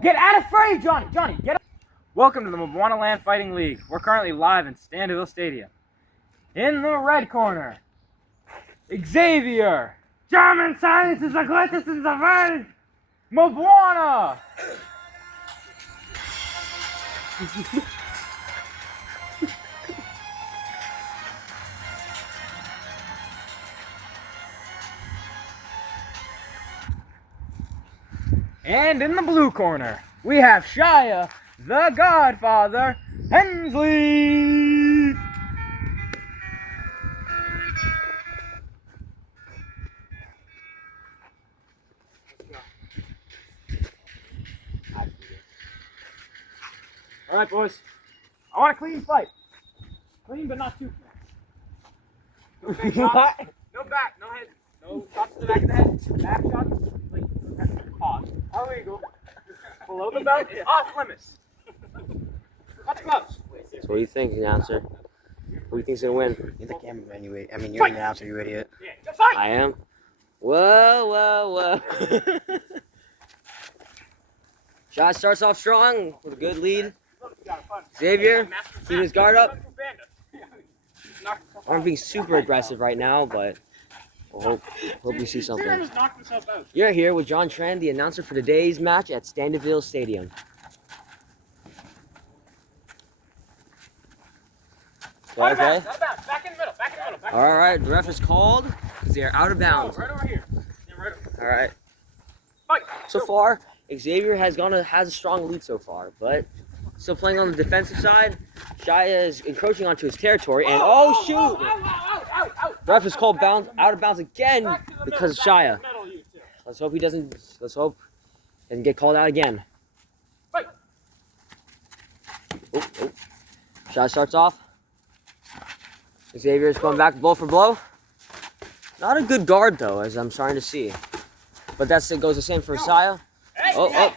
get out of frame, Johnny! Johnny, get up! Welcome to the Mbwana Land Fighting League. We're currently live in Standerville Stadium. In the red corner, Xavier. German science is the greatest in the world. Mbwana. And in the blue corner, we have Shia, the Godfather, Hensley. All right, boys. I want a clean fight. Clean, but not too clean. No back, no back, no head, no shots to the back of the head. Back shots, like pause. Are legal. Below the belt is off limits. Touch gloves. So what do you think, announcer? Who do you think's gonna win? You're the cameraman, you idiot. I mean, you're the announcer, you idiot. Yeah, go fight. I am. Whoa. Shot starts off strong with a good lead. Xavier, keeping his guard up. Aren't being super aggressive right now, but we'll hope we see something. You're here with John Tran, the announcer for today's match at Standerville Stadium. Okay. Back in the middle. All right, the ref is called because they are out of bounds. Right over here. All right. Fight. So far, Xavier has a strong lead so far, but still playing on the defensive side. Shia is encroaching onto his territory, and oh shoot! The ref is called out of bounds again because of Shia. Let's hope he doesn't. Let's hope he doesn't get called out again. Oh. Shia starts off. Xavier is going back blow for blow. Not a good guard though, as I'm starting to see. But it goes the same for Shia. Oh.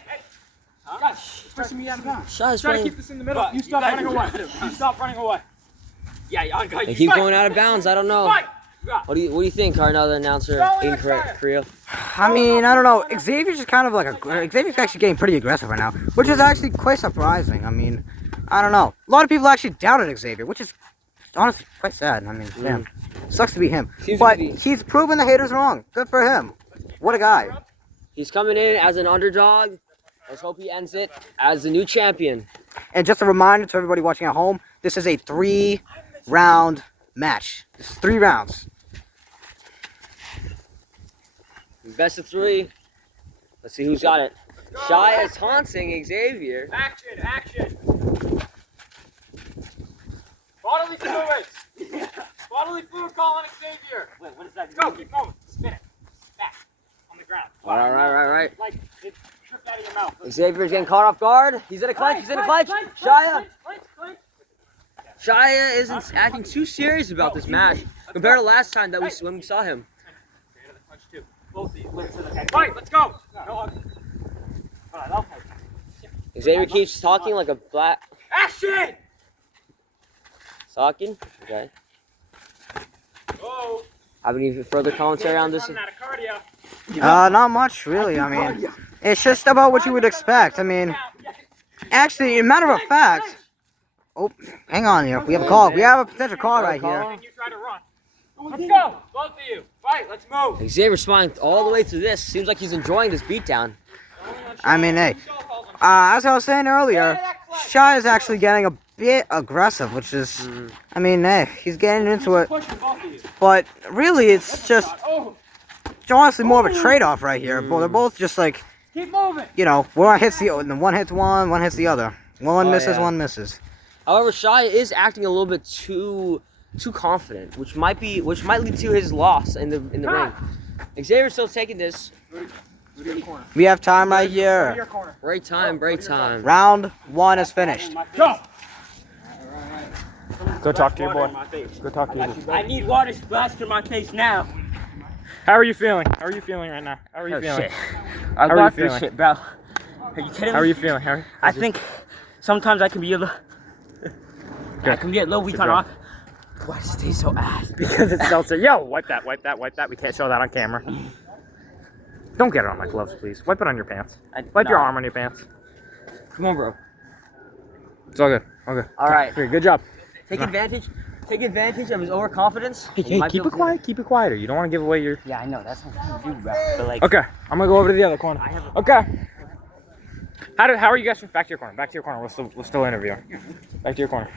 Pushing me out of bounds. Shia's Try to playing. keep this in the middle. You stop running away. You stop running away. Yeah, I got you. They keep going out of bounds. I don't know. What do you think, Carnell, announcer in Korea? I mean, I don't know. Xavier's just kind of like Xavier's actually getting pretty aggressive right now, which is actually quite surprising. I mean, I don't know. A lot of people actually doubted Xavier, which is honestly quite sad. I mean, damn. Sucks to be him. But he's proven the haters wrong. Good for him. What a guy. He's coming in as an underdog. Let's hope he ends it as the new champion. And just a reminder to everybody watching at home, this is a 3-round match. This is 3 rounds. Best of 3. Let's see who's got it. Shia is taunting Xavier. Action. Bodily fluids. Bodily fluid calling Xavier. Wait, what is that? Go, keep moving. Spin it. Back. On the ground. All right. Like it tripped out of your mouth. Xavier's getting caught off guard. He's in a clinch. Shia isn't acting too serious about this match compared to last time that when we saw him. Fight, let's go. Xavier keeps talking like a black. Action! Talking? Okay. Oh. Have any further commentary on this? Not much, really. I mean, it's just about what you would expect. I mean, actually, as a matter of fact, oh, hang on here. We have a call. We have a potential call right here. Let's go, both of you. Fight, let's move. Xavier's smiling all the way through this. Seems like he's enjoying this beatdown. I mean, hey, as I was saying earlier, Shia is actually getting a bit aggressive, which is, I mean, hey, he's getting into it. But really, it's just honestly more of a trade-off right here. But they're both just like, you know, one hits one hits the other. One misses, one misses. However, Shia is acting a little bit too confident, which might lead to his loss in the ring. Xavier's still taking this. We have time right here. Great time. Round 1 is finished. Go. Go talk to your boy. Go talk to your boy. I need water splashed in my face now. How are you feeling? How are you feeling right now? How are you feeling? Shit. I got this shit, bro. Are you kidding me? How are you feeling? I think sometimes I can be a little weak on rock. Why does it taste so ass? Because it's seltzer. Yo, wipe that. We can't show that on camera. Don't get it on my gloves, please. Wipe it on your pants. Wipe your arm on your pants. Come on, bro. It's all good. Okay. All right. Here, good job. Take advantage of his overconfidence. Hey, keep it quiet. Keep it quieter. You don't want to give away your. Yeah, I know. That's what you do, ref. But like. Okay, I'm gonna go over to the other corner. Okay. How are you guys? Back to your corner. Back to your corner. We're still interviewing. Back to your corner.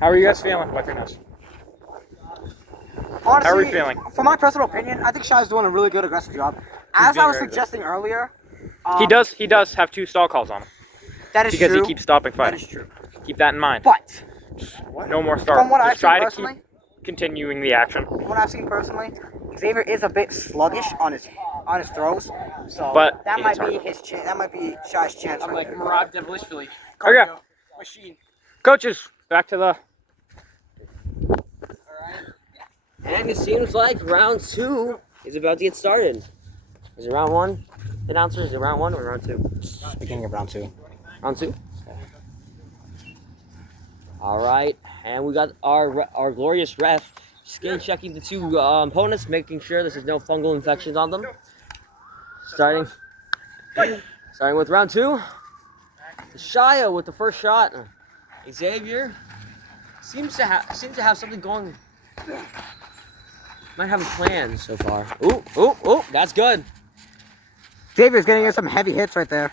How are you guys feeling? Wipe your nose. Honestly, How are we feeling? For my personal opinion, I think Shia's doing a really good aggressive job. As I was suggesting earlier, He does have 2 stall calls on him that is because true. he keeps stopping That fighting. is true. Keep that in mind. But No more start. from what I've Just try seen to personally, keep continuing the action. from what I've seen personally, Xavier is a bit sluggish on his throws. So But that he might hits be hard. his chance. That might be Shia's chance. I'm right like there. Murad Devilishvili. Okay. Machine. Coaches, back to the. And it seems like round 2 is about to get started. Is it round 1? Announcer, is it round 1 or round 2? Beginning of round 2. Round 2? All right, and we got our glorious ref skin checking the 2 opponents, making sure there's no fungal infections on them. Starting with round 2. Shia with the first shot. Xavier seems to have something going. Might have a plan so far. Ooh, that's good. Xavier's getting in some heavy hits right there.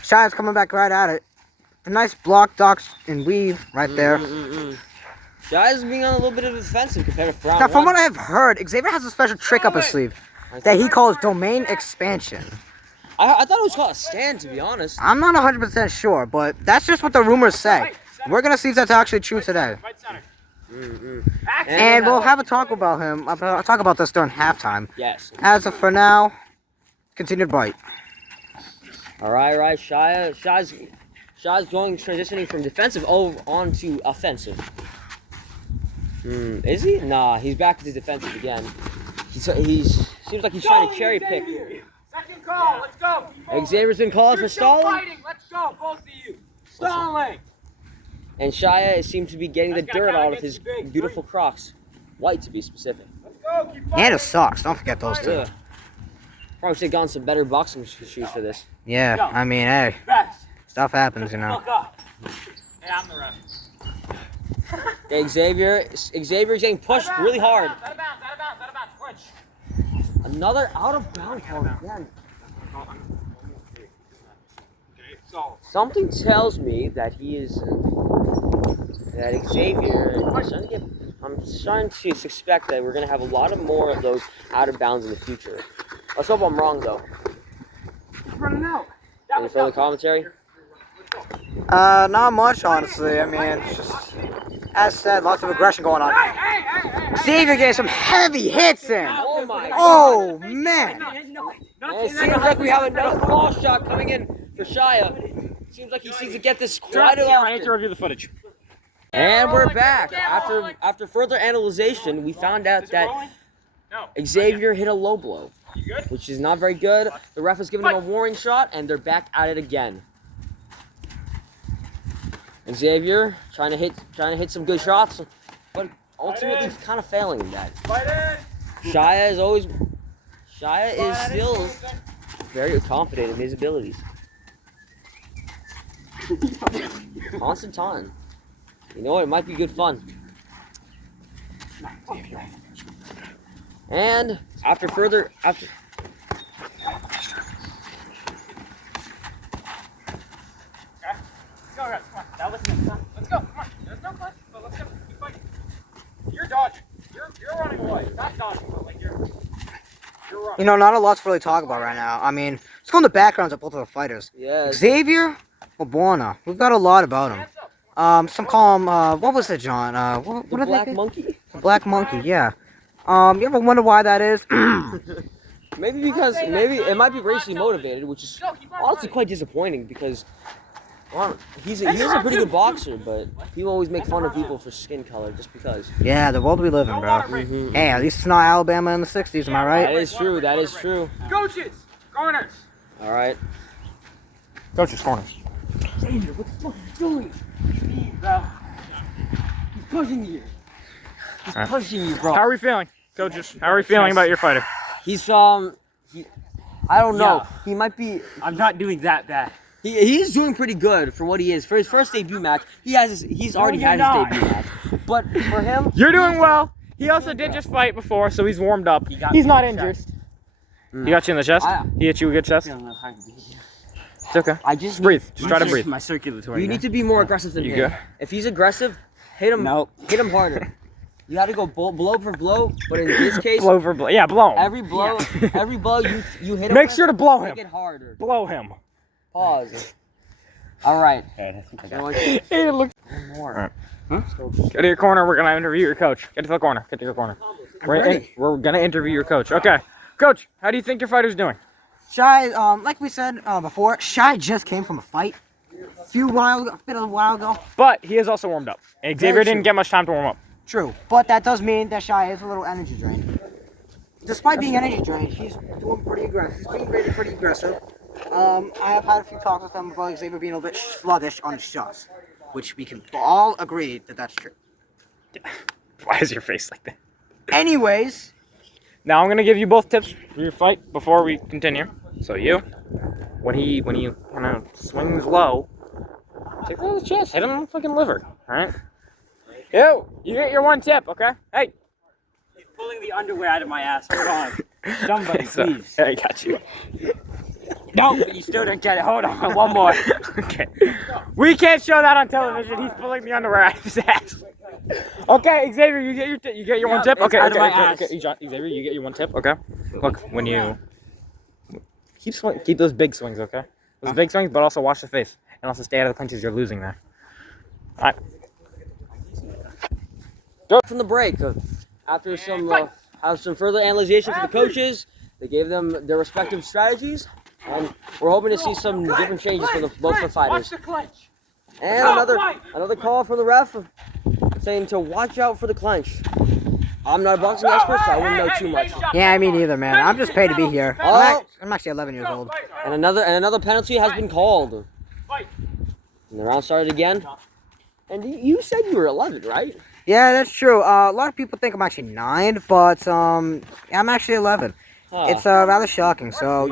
Shia's coming back right at it. A nice block, ducks, and weave right there. Shia's being on a little bit of a defensive compared to round Now, from 1. what I've heard, Xavier has a special trick up his sleeve that he calls domain expansion. I thought it was called a stand, to be honest. I'm not 100% sure, but that's just what the rumors say. We're going to see if that's actually true today. Right center. And we'll have a talk about him. I'll talk about this during halftime. Yes. As of for now, continued bite. All right. Shia's going transitioning from defensive over onto offensive. Is he? Nah, he's back to the defensive again. He's seems like he's trying to cherry pick. Second call. Let's go. Xavier's been called for You're still stalling, fighting. Let's go, both of you. Stalling. and Shia seems to be getting the That's gotta dirt count out of against his the big beautiful Crocs, white to be specific. Let's go. Keep fighting. And his socks. Don't forget those two. Yeah. Probably should have gotten some better boxing shoes for this. Yeah, I mean, hey, Best. stuff happens, you know. Look up. Hey, I'm the ref. Okay, Xavier's getting pushed really hard. Out of bounds. Switch. Another out of bounds call again. Okay, so. Something tells me that Xavier. I'm starting to suspect that we're gonna have a lot of more of those out of bounds in the future. Let's hope I'm wrong though. Running out. Any further commentary? Not much, honestly. I mean, it's just, as said, lots of aggression going on. Xavier getting some heavy hits in. Oh my Oh, man. And it seems like we have another ball shot coming in for Shia. Seems like he seems to get this quite a I need to lot. review the footage. And we're back. After further analyzation, we found out that Xavier hit a low blow, which is not very good. The ref was giving him a warning shot, and they're back at it again. Xavier trying to hit some good shots, but ultimately kind of failing in that. Shia is still very confident in his abilities. Constantine. You know what? It might be good fun. And after. Go, guys, come on. Now listen. Let's go. Come on. There's no question, but let's go. Keep fighting. You're dodging. You're running away. Not dodging, but like you're running. You know, not a lot to really talk about right now. I mean, let's go in the backgrounds of both of the fighters. Yes. Xavier, Mbwana. We've got a lot about him. Some call him, what was it, John? What The are Black they? Monkey? The Black Monkey, yeah. You ever wonder why that is? Maybe it might be racially motivated, which is honestly quite disappointing because he's a pretty good boxer, but people always make fun of people for skin color just because. Yeah, the world we live in, bro. Hey, at least it's not Alabama in the 60s, am I That right? is true. That is true. Coaches, corners. All right. Coach's corners. Xavier, what the fuck are you doing? He's pushing you. He's pushing you, bro. How are we feeling, coaches? How are we feeling about your fighter? He's I don't know. Yeah. He might be. I'm not doing that bad. He's doing pretty good for what he is. For his first debut match, he's already had his debut match. But for him, You're doing well. He also did just fight before, so he's warmed up. He's not injured. He got you in the chest? He hit you a good chest? It's okay. Just breathe. Just try to breathe. My circulatory. You need to be more aggressive than You him. good? If he's aggressive, hit him. Nope. Hit him harder. You got to go blow for blow. But in this case, Blow for blow. Yeah, blow him. every blow you hit him. Make with, sure to blow make him. it harder. Blow him. Pause. All right. It looks. One more. All right. Get to your corner. We're gonna interview your coach. Get to the corner. Get to your corner. We're gonna interview your coach. Okay, coach. How do you think your fighter's doing? Shia, like we said before, Shia just came from a fight a while ago. But he is also warmed up. And Xavier didn't get much time to warm up. True, but that does mean that Shia is a little energy drained. Despite being energy drained, he's doing pretty aggressive. He's being really pretty aggressive. I have had a few talks with him about Xavier being a little bit sluggish on his shots, which we can all agree that that's true. Why is your face like that? Anyways, Now I'm gonna give you both tips for your fight before we continue. So you, when he kind of swings low, take a little chest, hit him in the fucking liver. All right. You get your one tip, okay? Hey. He's pulling the underwear out of my ass. Hold on. Somebody, please. I got you. No, but you still didn't get it. Hold on. One more. Okay. We can't show that on television. He's pulling the underwear out of his ass. Okay, Xavier, you get your one tip. Okay, out of my ass. okay. Xavier, you get your one tip. Okay. Look, when you keep those big swings, okay? Those big swings, but also watch the face and also stay out of the clinches. You're losing there. All right. Go from the break. After some further analyzation from the coaches, they gave them their respective strategies, and we're hoping to see some different changes for both the fighters. And another call from the ref saying to watch out for the clinch. I'm not a boxing expert, so I wouldn't know too much. yeah, me neither, man. I'm just paid to be here. I'm actually 11 years old. And another penalty has been called. And the round started again. And you said you were 11, right? Yeah, that's true. A lot of people think I'm actually 9, but I'm actually 11. It's rather shocking. So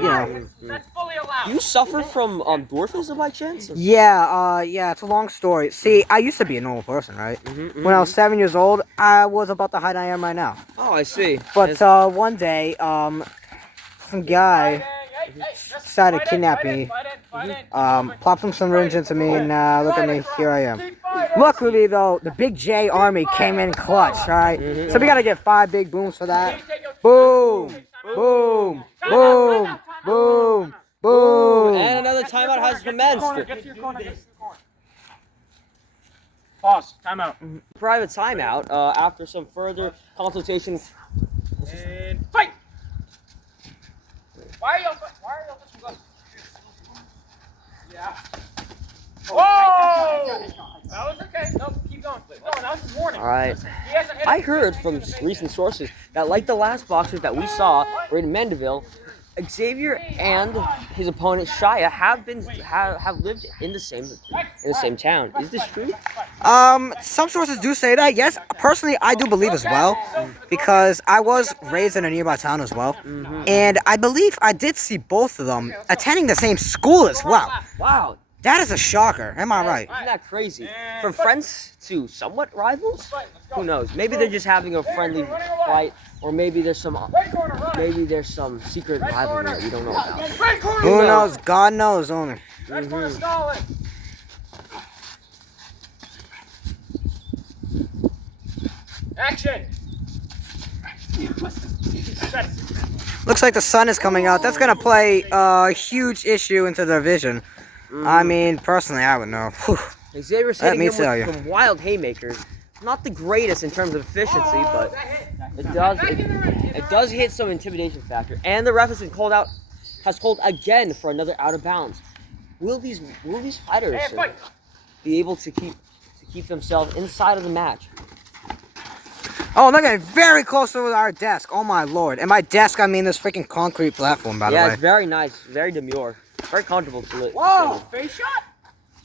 You suffer from dwarfism by chance? Yeah, it's a long story. See, I used to be a normal person, right? When I was 7 years old, I was about the height I am right now. Oh, I see. But one day, some guy decided to kidnap me. Plopped some syringe into me, and look at me, here I am. Luckily, though, the Big J Army came in clutch, alright? So we gotta get 5 big booms for that. Boom! Boom! Boom! Boom! Boom! And another timeout has commenced. Pause. Timeout. Private timeout after some further consultation. And fight! Why are y'all touching gloves? Yeah. Whoa! That was okay. No, keep going. No, that was a warning. All right. I heard from recent sources that, like the last boxers that we saw were in Mandeville, Xavier and his opponent Shia have lived in the same town. Is this true? Some sources do say that. Yes, personally, I do believe as well, because I was raised in a nearby town as well, and I believe I did see both of them attending the same school as well. Wow. That is a shocker. Am I right? Isn't that crazy? From friends to somewhat rivals? Who knows? Maybe they're just having a friendly fight, or maybe there's some secret rivalry that we don't know about. Who knows? God knows only. Action! Looks like the sun is coming out. That's gonna play a huge issue into their vision. I mean, personally, I would know. Whew. Xavier's hitting him with some wild haymakers. Not the greatest in terms of efficiency, but it does hit some intimidation factor. And the ref has called again for another out of bounds. Will these fighters be able to keep themselves inside of the match? Oh, they're getting very close to our desk. Oh my lord! And by desk, I mean this freaking concrete platform, by the way. Yeah, it's very nice, very demure, very comfortable to live. Whoa! Face shot?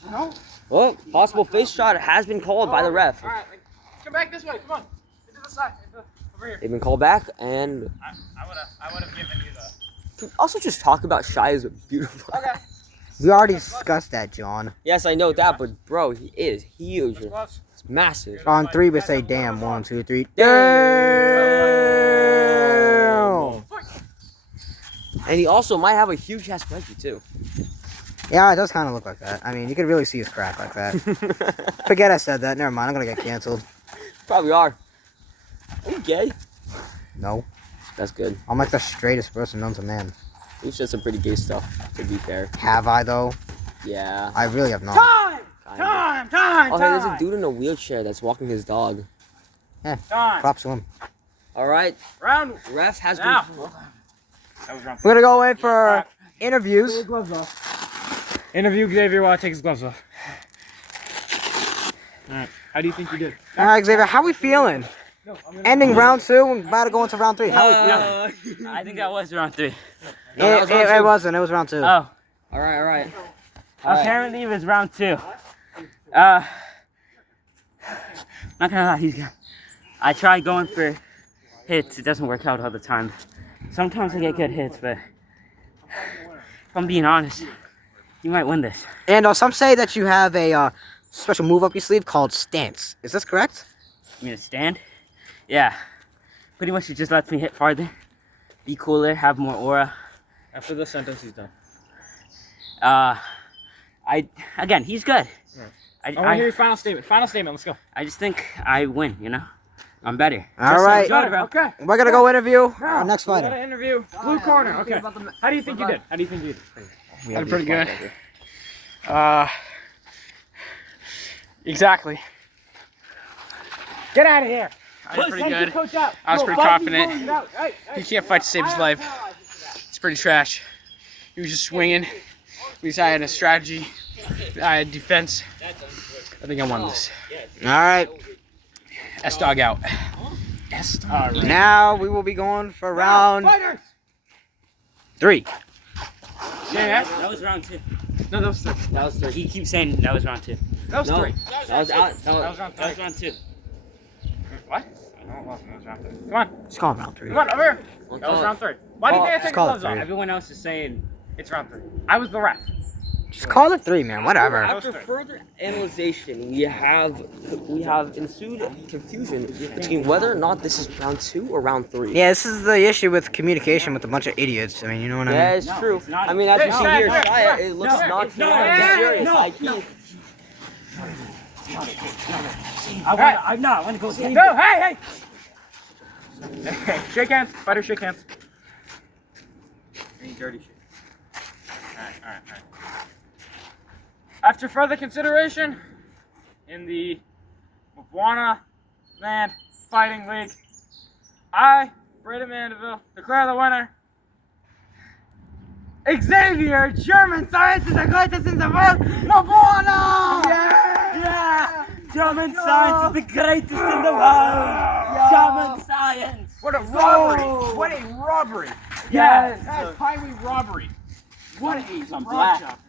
No. Well, possible face shot has been called by the ref. All right, come back this way. Come on. Into the side. Over here. They've been called back, and I would have given you the. Can we also just talk about Shia's beautiful. Okay. We already discussed that, John. Yes, I know that, but bro, he is huge. It's massive. On 3, we say damn. 1, 2, 3. Damn! And he also might have a huge ass blankie too. Yeah, it does kind of look like that. I mean, you could really see his crack like that. Forget I said that. Never mind. I'm gonna get canceled. Probably are. Are you gay? No. That's good. I'm like the straightest person known to man. You've said some pretty gay stuff, to be fair. Have I though? Yeah. I really have not. Time! Kinda. Time! Time! Oh, hey, there's a dude in a wheelchair that's walking his dog. Time! Props to him. All right. Round. Ref has Now. been. That was round. We're gonna go in for interviews. Gloves off. Interview Xavier while I take his gloves off. Alright. How do you think you did? All right, Xavier, how we feeling? Ending round 2 and about to go into round 3. How we feeling? I think that was round 3. No, that was round It two. wasn't. It was round 2. Oh, All right, all right. All right. apparently it was round 2. Not gonna lie, he's got. I try going for hits. It doesn't work out all the time. Sometimes I get good hits, but if I'm being honest, you might win this. And some say that you have a special move up your sleeve called stance. Is this correct? You mean a stand? Yeah. Pretty much it just lets me hit farther, be cooler, have more aura. After this sentence, he's done. Again, he's good. Yeah. I want to hear I your final statement. Final statement. Let's go. just think I win, you know? I'm better. All right. Enjoy it, bro. Okay. We're gonna go interview Now, our next we fighter. gotta interview blue corner. Okay. How do you think you did? How do you think you did? Did pretty good. Exactly. Get out of here. I did pretty good. Coach out. I was Go, pretty fight confident. these boys. Hey, He can't fight to save his life. It's pretty trash. He was just swinging. At least I had a strategy. I had defense. I think I won this. All right. S-Dog out. S-Dog. Now we will be going for round Fighters. 3. Yeah. That was round 2. No, that was three. That was 3. He keeps saying that was round 2. That was No. three. That was out. That was round That was three. round 2. What? No, it wasn't. That was round three. Come on. Let's call it round 3. Come on, over here. That was round 3. Why do you think I Let's take the call it gloves off? three. Everyone else is saying It's round 3. I was the ref. Just call it 3, man. Whatever. After further analyzation, we have ensued confusion between whether or not this is round 2 or round 3. Yeah, this is the issue with communication with a bunch of idiots. I mean, you know what I mean? Yeah, it's true. it's not. I mean, as you see here, No, Shia, it looks no, not it's not. serious. No, Like, no. Alright. I want to go. Go. Hey, hey. Shake hands. Fighter, shake hands. Any dirty shit. Alright. After further consideration, in the Mbwana Land Fighting League, I, Brady Mandeville, declare the winner. Xavier, German science is the greatest in the world, Mbwana! Yeah! German science is the greatest in the world! German science! What a robbery! What a robbery! Yes! That is highway robbery. What a Some fraud black. job.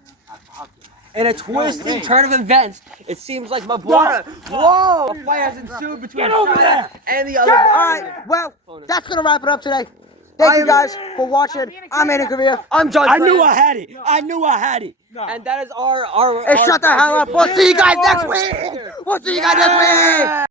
in a twisting way. turn of events, it seems like Mbwana. Whoa! A fight has ensued between Get over Shia there! and the other. Alright, well, that's gonna wrap it up today. Thank you guys for watching. I'm Andy Xavier. I'm John. I knew Francis, I had it! I knew I had it! and that is our. Hey, shut the hell up. We'll see you guys next week. We'll see you guys next week.